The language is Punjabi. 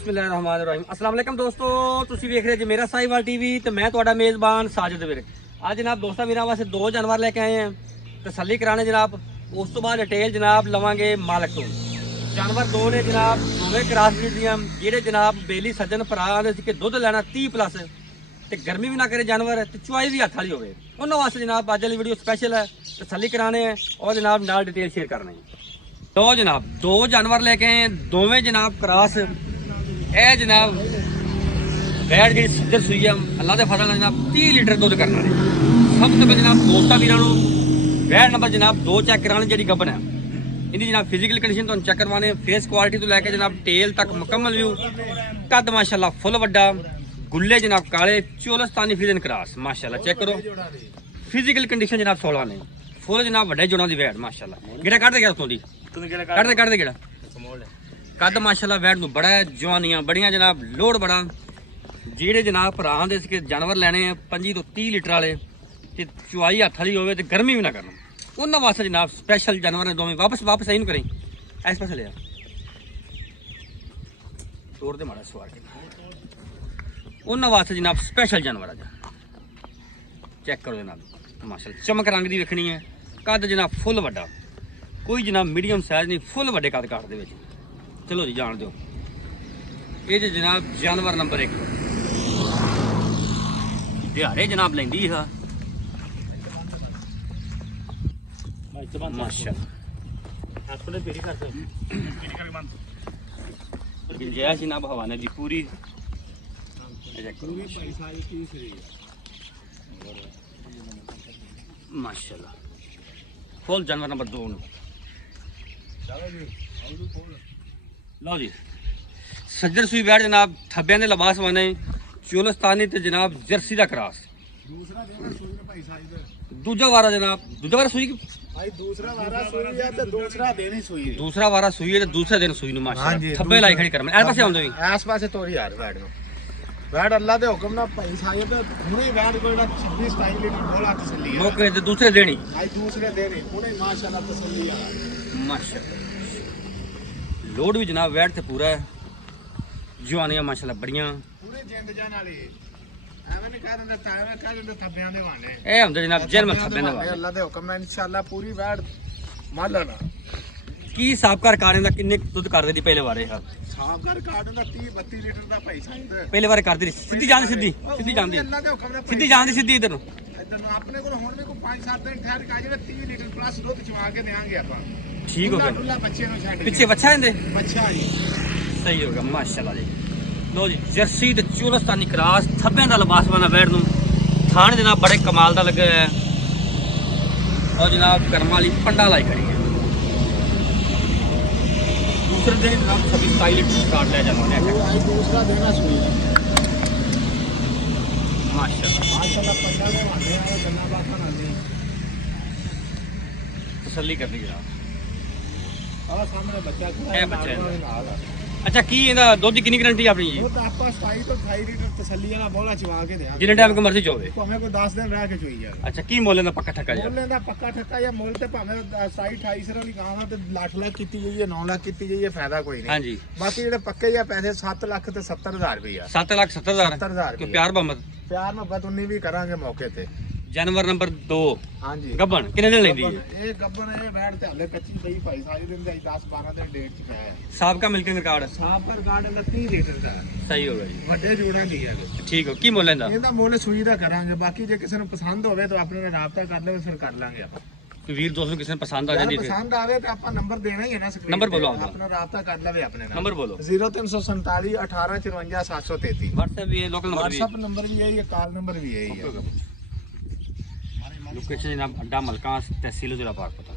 ਬਿਸਮਿਲ੍ਲਾਹਿਰਰਹਿਮਾਨਿਰਰਹੀਮ। अस्सलाम वालेकुम ਦੋਸਤੋ, ਤੁਸੀਂ ਵੇਖ ਰਹੇ ਜੀ ਮੇਰਾ ਸਾਈਵਾਲ ਟੀਵੀ ਤੇ ਮੈਂ ਤੁਹਾਡਾ ਮੇਜ਼ਬਾਨ ਸਾਜਿਦ ਵੀਰ। ਅੱਜ ਜਨਾਬ ਦੋਸਤਾਂ ਵੀਰਾਂ ਵਾਸਤੇ ਦੋ ਜਾਨਵਰ ਲੈ ਕੇ ਆਏ ਹਾਂ, ਤਸੱਲੀ ਕਰਾਣੇ ਜਨਾਬ। ਉਸ ਤੋਂ ਬਾਅਦ ਡਿਟੇਲ ਜਨਾਬ ਲਵਾਂਗੇ ਮਾਲਕ ਤੋਂ। ਜਾਨਵਰ ਦੋ ਨੇ ਜਨਾਬ, ਦੋਵੇਂ ਕ੍ਰਾਸ ਬਰੀਡ ਦੀਆਂ, ਜਿਹੜੇ ਜਨਾਬ ਬੇਲੀ ਸੱਜਣ ਭਰਾ ਦੇ ਸੀ ਕਿ ਦੁੱਧ ਲੈਣਾ 30 ਪਲੱਸ ਤੇ ਗਰਮੀ ਵੀ ਨਾ ਕਰੇ ਜਾਨਵਰ ਤੇ ਚੁਆਈ ਵੀ ਹੱਥ ਵਾਲੀ ਹੋਵੇ, ਉਹਨਾਂ ਵਾਸਤੇ ਜਨਾਬ ਅੱਜ ਵਾਲੀ ਵੀਡੀਓ ਸਪੈਸ਼ਲ ਹੈ। ਤਸੱਲੀ ਕਰਾਣੇ ਹੈ और जनाब नाल डिटेल शेयर करनी है। तो जनाब दो जानवर लेके आए, दोवें जनाब क्रॉस। ए जनाब बैठ जी सिद्धर सुई है, अल्लाह के फजल जनाब 30 लीटर दुध करना है। सब तो जनाब दोस्तां वीरां नूं बैठ नंबर जनाब 2 चेक कराने, जी गबन है इनकी जनाब फिजिकल कंडीशन तुहानूं चेक करवाने, फेस क्वालिटी तो लैके जनाब टेल तक मुकम्मल व्यू। कद माशाअल्लाह फुल वड्डा, गुल्ले जनाब काले, चोलस्तानी फिजन क्रॉस माशाअल्लाह चेक करो। फिजिकल कंडीशन जनाब 16 ने फुल जनाब वड्डे जोड़ां दी वैट माशाअल्लाह। गेड़ा कढ़ दे गया उतों दी, कढ़ दे गेड़ा। कद माशाअल्लाह वैट नूं बड़ा है, जवानियां बड़ियां जनाब, लोड बड़ा। ਜਿਹੜੇ जनाब ਭਰਾ ਦੇ ਸਕੇ ਜਾਨਵਰ ਲੈਣੇ ਆ 25 ਤੋਂ 30 ਲੀਟਰ ਵਾਲੇ ਤੇ ਚੁਆਈ ਹੱਥ ਵਾਲੀ ਹੋਵੇ ਤੇ ਗਰਮੀ ਵੀ ਨਾ ਕਰਨਾ, ਉਹਨਾਂ ਵਾਸਤੇ ਜਨਾਬ ਸਪੈਸ਼ਲ ਜਾਨਵਰ ਨੇ ਦੋਵੇਂ। ਵਾਪਸ ਸਹੀ ਨੂੰ ਕਰੀ ਇਸ ਪਾਸੇ ਲਿਆ ਤੋੜ ਦੇ ਮਾੜਾ ਸਵਾਰ ਕੇ, ਉਹਨਾਂ ਵਾਸਤੇ ਜਨਾਬ ਸਪੈਸ਼ਲ ਜਾਨਵਰ ਆ। ਚੈੱਕ ਕਰੋ ਜਨਾਬ ਮਾਸ਼ਾਅल्लाह, ਚਮਕ ਰੰਗ ਦੀ ਵੇਖਣੀ ਹੈ। ਕੱਦ ਜਨਾਬ ਫੁੱਲ ਵੱਡਾ, ਕੋਈ ਜਨਾਬ ਮੀਡੀਅਮ ਸਾਈਜ਼ ਨਹੀਂ, ਫੁੱਲ ਵੱਡੇ ਕੱਦ ਕਾਟ ਦੇ ਵਿੱਚ। ਚਲੋ ਜੀ ਜਾਣ ਦਿਓ। ਇਹ ਜੀ ਜਨਾਬ ਜਾਨਵਰ ਨੰਬਰ 1 ਦਿਹਾੜੇ ਜਨਾਬ ਲੈਂਦੀ ਹੈ ਮਾਸ਼ਾਅल्लाह। ਗੁੰਜਾਇਸ਼ ਜਨਾਬ ਹਵਾਨੇ ਦੀ ਪੂਰੀ माशाल्लाह। फुल जानवर नंबर 2 लो जी सज्जर सुई बैठ जनाब, थब्बे ने लिबास बने, चोलस्तानी ते जनाब जर्सी का क्रॉस। दूजा वारा जनाब, दूजा वारा सुई दूसरा वारा सुई है तो दूसरा दिन ही सुई है, दूसरा वारा सुई है तो दूसरे दिन सुई नु माशाअल्लाह। थब्बे लाई खड़ी कर मैं ऐस पासे आंदे भी ऐस पासे तोरी यार बैठ नो बैठ अल्लाह दे हुक्म ना भाई साहिब हुने बैठ कोई 26 27 लीटर बोला तसल्ली है मौके ते दूसरे दिन ही भाई दूसरे दिन ही हुने माशाअल्लाह तसल्ली है माशाअल्लाह। लोड भी जनाब वैट ते पूरा है, जवानियां माशाअल्लाह बढ़िया पूरे जिंद जान वाली ਐਵੇਂ ਨਹੀਂ ਕਹਿ ਦਿੰਦੇ ਤਾਵੇਂ ਕਹਿ ਦਿੰਦੇ ਥੱਬਿਆਂ ਦੇ ਵਾਣੇ ਇਹ ਹੁੰਦੇ ਜਨਾਬ ਜਨਮ ਥੱਬੇ ਦੇ ਵਾਲੇ। ਅੱਲਾਹ ਦੇ ਹੁਕਮ ਨਾਲ ਇਨਸ਼ਾਅੱਲਾ ਪੂਰੀ ਬੈਠ ਮਾਲਣਾ। ਕੀ ਹਿਸਾਬ ਕਰ ਕਾਣੇ ਦਾ ਕਿੰਨੇ ਦੁੱਧ ਕਰਦੇ ਦੀ ਪਹਿਲੇ ਵਾਰੇ? ਸਾਫ ਕਰ ਕਾਟਨ ਦਾ 30 32 ਲੀਟਰ ਦਾ ਭਾਈ ਸਾਹਿਬ ਪਹਿਲੇ ਵਾਰੇ ਕਰਦੀ ਸਿੱਧੀ ਜਾਂਦੀ, ਸਿੱਧੀ ਜਾਂਦੀ, ਅੱਲਾਹ ਦੇ ਹੁਕਮ ਨਾਲ ਸਿੱਧੀ ਜਾਂਦੀ, ਸਿੱਧੀ ਇਧਰ ਨੂੰ। ਇਧਰ ਨੂੰ ਆਪਣੇ ਕੋਲ ਹੁਣ ਵੀ ਕੋਈ 5-7 ਦਿਨ ਠਹਿਰ ਕੇ ਆ ਜਿਹੜੇ 30 ਲੀਟਰ ਪਲੱਸ ਦੁੱਧ ਚਵਾ ਕੇ ਦੇਾਂਗੇ ਆਪਾਂ। ਠੀਕ ਹੋ ਗਿਆ। ਅੱਲਾਹ ਬੱਚੇ ਨੂੰ ਛੱਡ ਪਿੱਛੇ ਬੱਚਾ ਇਹਦੇ ਬੱਚਾ ਜੀ ਸਹੀ ਹੋ ਗਿਆ ਮਾਸ਼ਾਅੱਲਾ ਜੀ। ਲੋ ਜੀ ਜਰਸੀ ਤੇ ਚੋਲਸਤਾਨੀ ਕ੍ਰਾਸ, ਥੱਬਿਆਂ ਦਾ ਲਿਬਾਸ ਬਣਾ ਬੈਠ ਨੂੰ, ਥਾਣ ਜਨਾਬ ਬੜੇ ਕਮਾਲ ਦਾ ਲੱਗਾ ਹੈ। और जनाब कर्म वाली पंडा लाई खड़ी है। दूसरे दिन जनाब 27 लीटर स्टार्ट ले जाना है, दूसरा देना सुई माशाल्लाह पंडा ने वादे आ गन्ना बाखा ना दे तसल्ली कर ली जनाब। आ सामने बच्चा खड़ा है, बच्चा अच्छा की ਇਹਦਾ ਦੁੱਧ ਦੀ ਕਿੰਨੀ ਗਾਰੰਟੀ ਆਪਣੀ ਜੀ? ਉਹ ਤਾਂ ਆਪਾਂ 27 ਤੋਂ 28 ਲੀਟਰ ਤਸੱਲੀ ਵਾਲਾ ਬੋਲਾ ਚਵਾ ਕੇ ਦਿਆਂ, ਜਿੰਨੇ ਟਾਈਮ ਕੋ ਮਰਜ਼ੀ ਚੋਵੇ, ਭਾਵੇਂ ਕੋਈ 10 ਦਿਨ ਰਹਿ ਕੇ ਚੋਈ ਜਾਵੇ। ਅੱਛਾ ਕੀ ਮੁੱਲ ਦਾ ਪੱਕਾ ਠੱਕਾ ਜੀ? ਮੁੱਲ ਦਾ ਪੱਕਾ ਠੱਕਾ ਜਾਂ ਮੁੱਲ ਤੇ ਭਾਵੇਂ 27 28 ਸਰ ਵਾਲੀ ਗਾਂ ਤੇ 8 ਲੱਖ ਕੀਤੀ ਜਾਈਏ 9 ਲੱਖ ਕੀਤੀ ਜਾਈਏ ਫਾਇਦਾ ਕੋਈ ਨਹੀਂ। ਹਾਂਜੀ ਬਾਕੀ ਜਿਹੜੇ ਪੱਕੇ ਆ ਪੈਸੇ 7 ਲੱਖ ਤੇ 70000 ਰੁਪਇਆ 7,70,000 70000 ਕੋਈ ਪਿਆਰ ਮੁਹੱਬਤ ਪਿਆਰ ਮੁਹੱਬਤ ਉਨੀ ਵੀ ਕਰਾਂਗੇ ਮੌਕੇ ਤੇ। ਜਾਨਵਰ ਨੰਬਰ 2 ਹਾਂਜੀ ਗੱਬਣ ਕਿੰਨੇ ਦਿਨ ਲੈਂਦੀ ਹੈ? ਇਹ ਗੱਬਣ ਇਹ ਬੈਠ ਤੇ ਹਲੇ ਕੱਚੀ ਪਈ ਭਾਈ ਸਾਰੇ ਦਿਨ ਦੇ 10 12 ਦਿਨ ਡੇਟ ਚ ਪਿਆ ਹੈ। ਸਾਬਕਾ ਮਿਲਕਿੰਗ ਰਿਕਾਰਡ ਸਾਫ ਕਰ ਗਾਰਡ ਦਾ 30 ਲੀਟਰ ਦਾ ਸਹੀ ਹੋ ਗਿਆ ਜੀ। ਵੱਡੇ ਜੋੜਾ ਨਹੀਂ ਹੈ ਠੀਕ ਹੋ, ਕੀ ਮੁੱਲ ਇਹਦਾ? ਇਹਦਾ ਮੁੱਲ ਸੂਈ ਦਾ ਕਰਾਂਗੇ, ਬਾਕੀ ਜੇ ਕਿਸੇ ਨੂੰ ਪਸੰਦ ਹੋਵੇ ਤਾਂ ਆਪਣੇ ਨਾਲ ਰਾਬਤਾ ਕਰ ਲਵੇ, ਫਿਰ ਕਰ ਲਾਂਗੇ ਆਪਾਂ। ਕੋਈ ਵੀਰ ਦੋਸਤ ਨੂੰ ਕਿਸੇ ਨੂੰ ਪਸੰਦ ਆ ਜਾਂਦੀ ਹੈ, ਪਸੰਦ ਆਵੇ ਤਾਂ ਆਪਾਂ ਨੰਬਰ ਦੇਣਾ ਹੀ ਹੈ ਨਾ ਸਕਰੀਨ ਨੰਬਰ ਬੋਲੋ ਆਪਣਾ। ਆਪਣਾ ਰਾਬਤਾ ਕਰ ਲਵੇ ਆਪਣੇ ਨਾਲ। ਨੰਬਰ ਬੋਲੋ। 0347 18 54 733 WhatsApp ਵੀ ਹੈ, ਲੋਕਲ ਨੰਬਰ ਵੀ ਹੈ। WhatsApp ਨੰबर ਵੀ ਹੈ, ਕਾਲ ਨੰबर ਵੀ ਹੈ। लोकेशन जनाब अड्डा मलकान तहसील जिला पाकपतन।